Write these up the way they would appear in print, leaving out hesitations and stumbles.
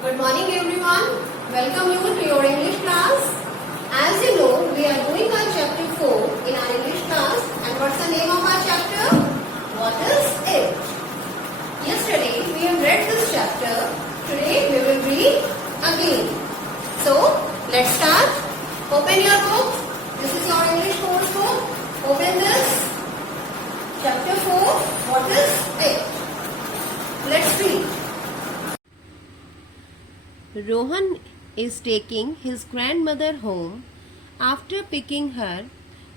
Good morning everyone. Welcome you to your English class. As you know, we are doing our chapter 4 in our English class. And what's the name of our chapter? What is it? Yesterday we have read this chapter. Today we will read again. So, let's start. Open your book. This is your English course book. Open this. Chapter 4. What is it? Let's read. Rohan is taking his grandmother home after picking her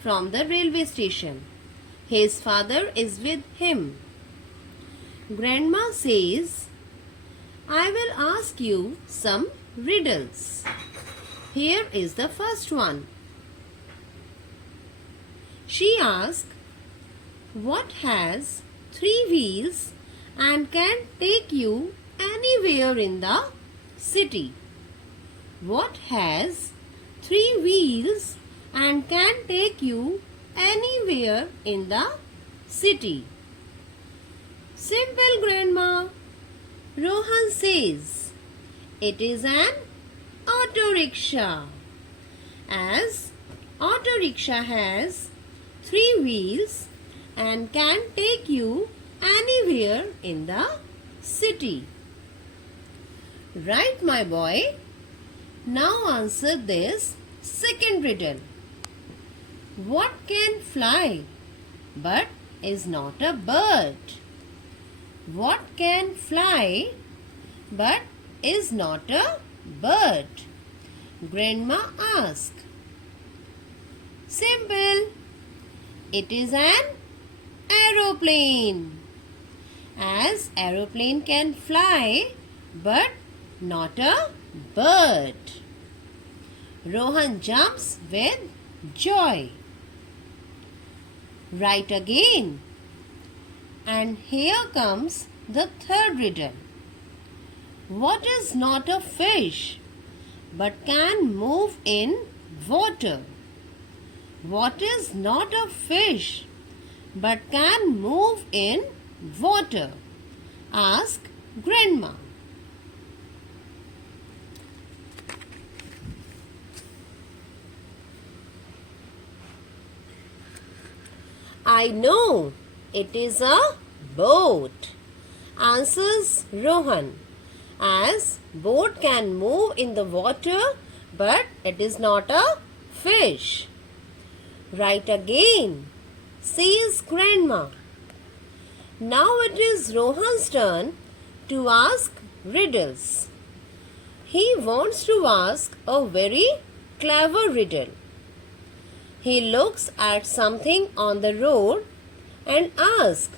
from the railway station. His father is with him. Grandma says, I will ask you some riddles. Here is the first one. She asked, what has 3 wheels and can take you anywhere in the city? What has 3 wheels and can take you anywhere in the city? Simple, Grandma. Rohan says, it is an auto rickshaw. As auto rickshaw has 3 wheels and can take you anywhere in the city. Right, my boy. Now answer this second riddle. What can fly but is not a bird? What can fly but is not a bird? Grandma asked. Simple. It is an aeroplane. As aeroplane can fly but not a bird. Rohan jumps with joy. Right again. And here comes the third riddle. What is not a fish but can move in water? What is not a fish but can move in water? Ask Grandma. I know, it is a boat, answers Rohan. As boat can move in the water, but it is not a fish. Right again, says Grandma. Now it is Rohan's turn to ask riddles. He wants to ask a very clever riddle. He looks at something on the road and asks,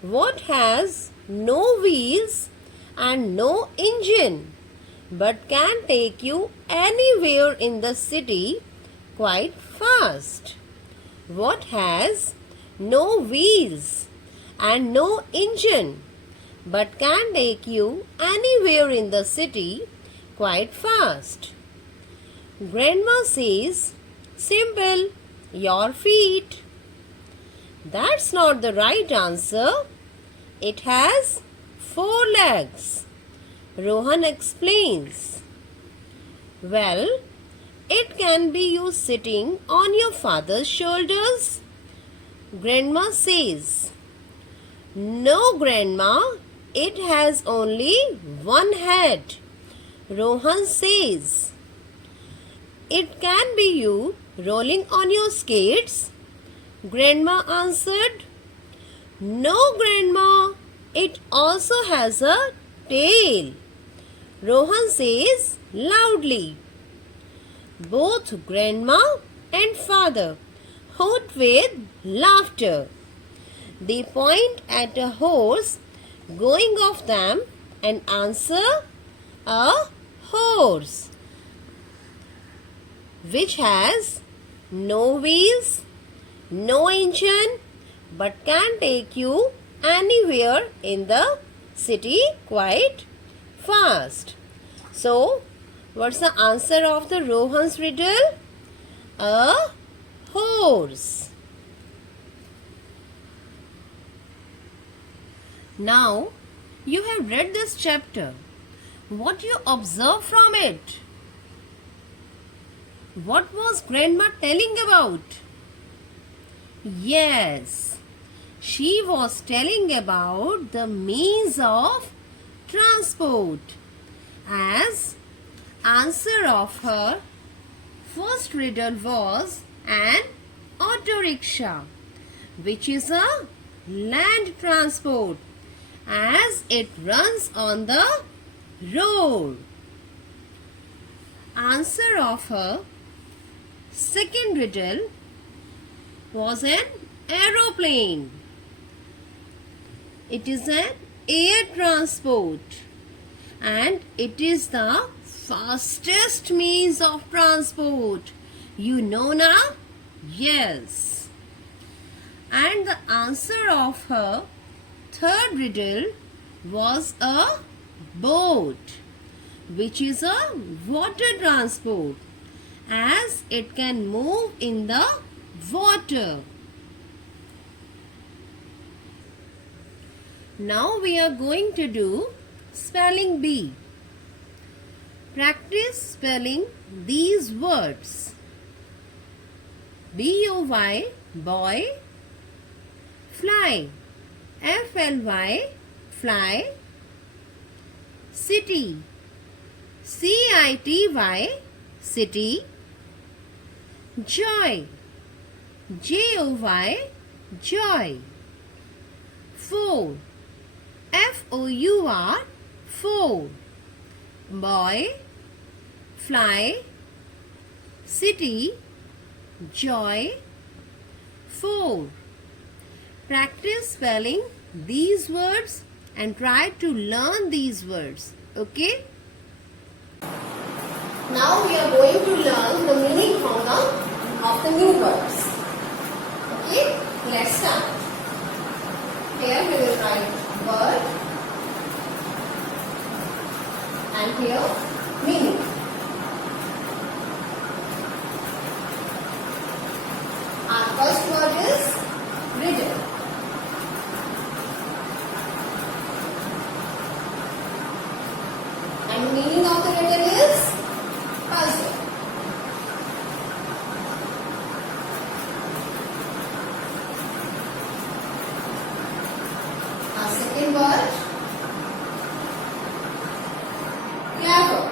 what has no wheels and no engine but can take you anywhere in the city quite fast? What has no wheels and no engine but can take you anywhere in the city quite fast? Grandma says, simple, your feet. That's not the right answer. It has 4 legs. Rohan explains. Well, it can be you sitting on your father's shoulders. Grandma says. No, Grandma, it has only 1 head. Rohan says. It can be you rolling on your skates. Grandma answered. No, Grandma, it also has a tail. Rohan says loudly. Both Grandma and father hoot with laughter. They point at a horse going off them and answer, a horse, which has no wheels, no engine, but can take you anywhere in the city quite fast. So, what's the answer of the Rohan's riddle? A horse. Now, you have read this chapter. What you observe from it? What was grandma telling about? Yes, she was telling about the means of transport. As answer of her first riddle was an auto rickshaw, which is a land transport as it runs on the road. Answer of her second riddle was an aeroplane. It is an air transport and it is the fastest means of transport. You know now? Yes. And the answer of her third riddle was a boat, which is a water transport as it can move in the water. Now we are going to do spelling bee. Practice spelling these words. B-O-Y, boy. Fly, F-L-Y, fly. City, C-I-T-Y, city. Joy, J-O-Y, joy. Four, F-O-U-R, four. Boy, fly, city, joy, four. Practice spelling these words and try to learn these words. Okay? Now we are going to learn the meaning of the new words. Okay? Let's start. Here we will write word and here meaning. Our first word is riddle. And the meaning of the riddle is puzzle. Our second word, clever.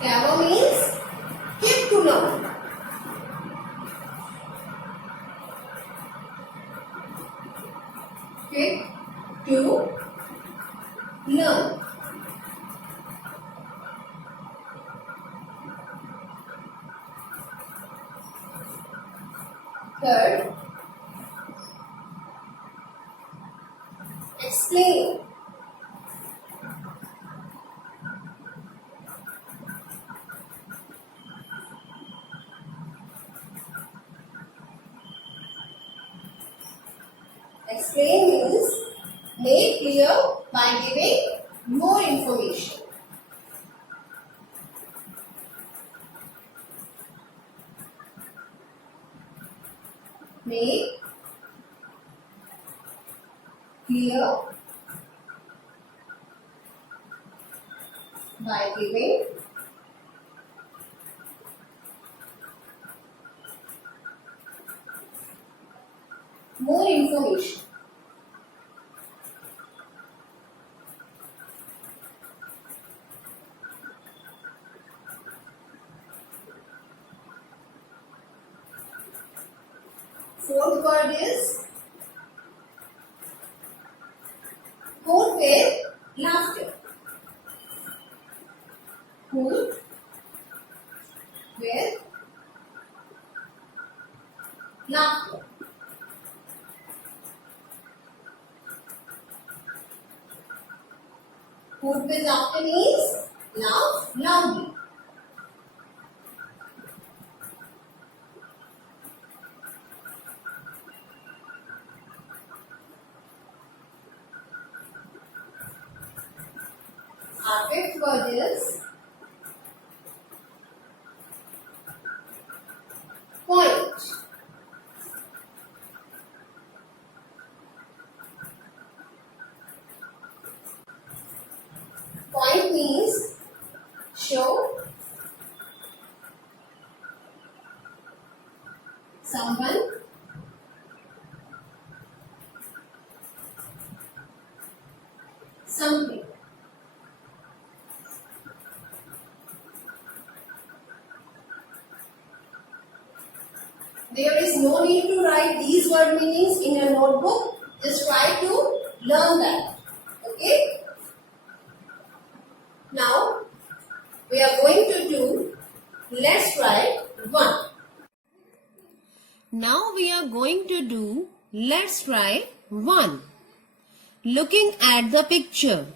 Clever means quick to learn. Quick to learn. Third, explain. Explain means make clear by giving more information. Make clear by giving more information. Fourth word is quote with laughter. Quote with laughter. Quote with laughter means laugh loudly. Our fifth word is point. something. There is no need to write these word meanings in your notebook. Just try to learn that. Okay? Now, we are going to do let's write 1. Now we are going to do let's write 1. Looking at the picture.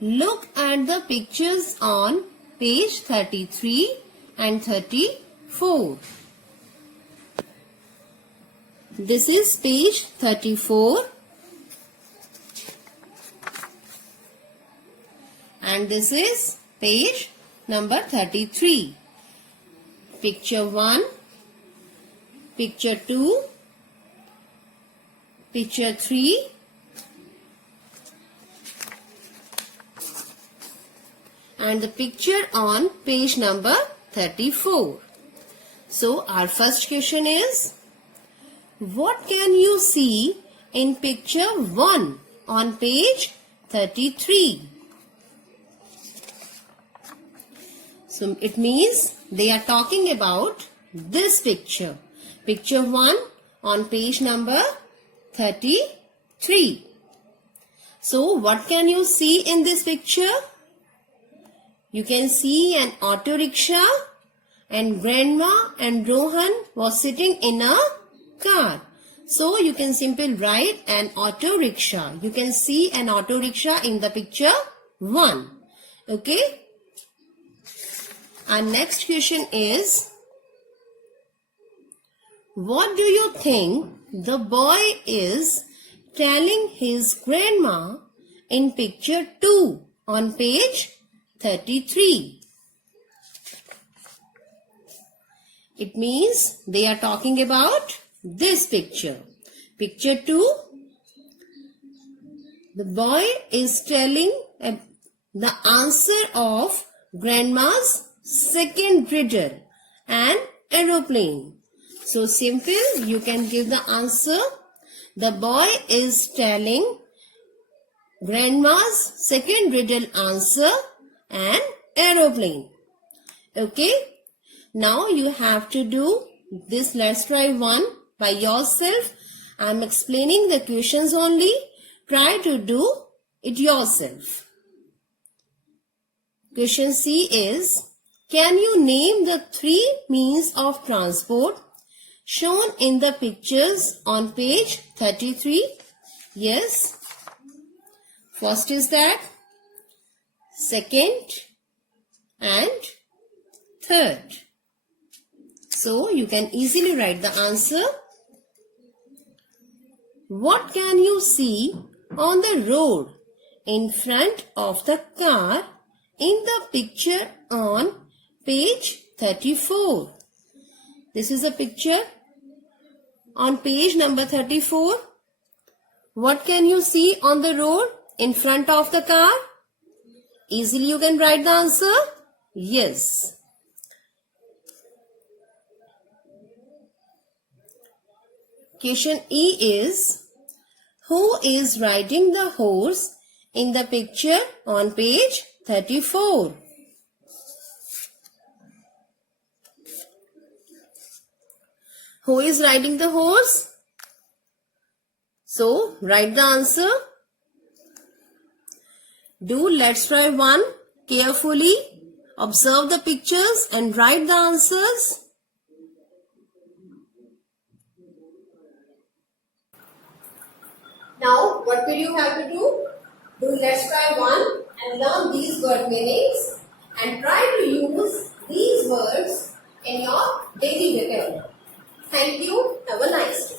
Look at the pictures on page 33 and 34. This is page 34 and this is page number 33. Picture 1, picture 2, picture 3, and the picture on page number 34. So our first question is, what can you see in picture 1 on page 33? So it means they are talking about this picture. Picture 1 on page number 33. So what can you see in this picture? You can see an auto rickshaw and Grandma and Rohan was sitting in a car. So you can simply write an auto rickshaw. You can see an auto rickshaw in the picture 1. Okay? Our next question is, what do you think the boy is telling his grandma in picture 2 on page 33? It means they are talking about this picture. Picture 2, the boy is telling the answer of grandma's second riddle, an aeroplane. So simple, you can give the answer. The boy is telling grandma's second riddle answer, an aeroplane. Okay? Now you have to do this let's try 1 by yourself. I am explaining the questions only. Try to do it yourself. Question C is, can you name the 3 means of transport shown in the pictures on page 33? Yes. First is that, second and third. So you can easily write the answer. What can you see on the road in front of the car in the picture on page 34? This is a picture on page number 34. What can you see on the road in front of the car? Easily you can write the answer. Yes. Question E is, who is riding the horse in the picture on page 34? Who is riding the horse? So, write the answer. Do let's try 1 carefully. Observe the pictures and write the answers. Now, what will you have to do? Do let's try 1 and learn these word meanings and try to use these words in your daily vocabulary. Thank you. Have a nice day.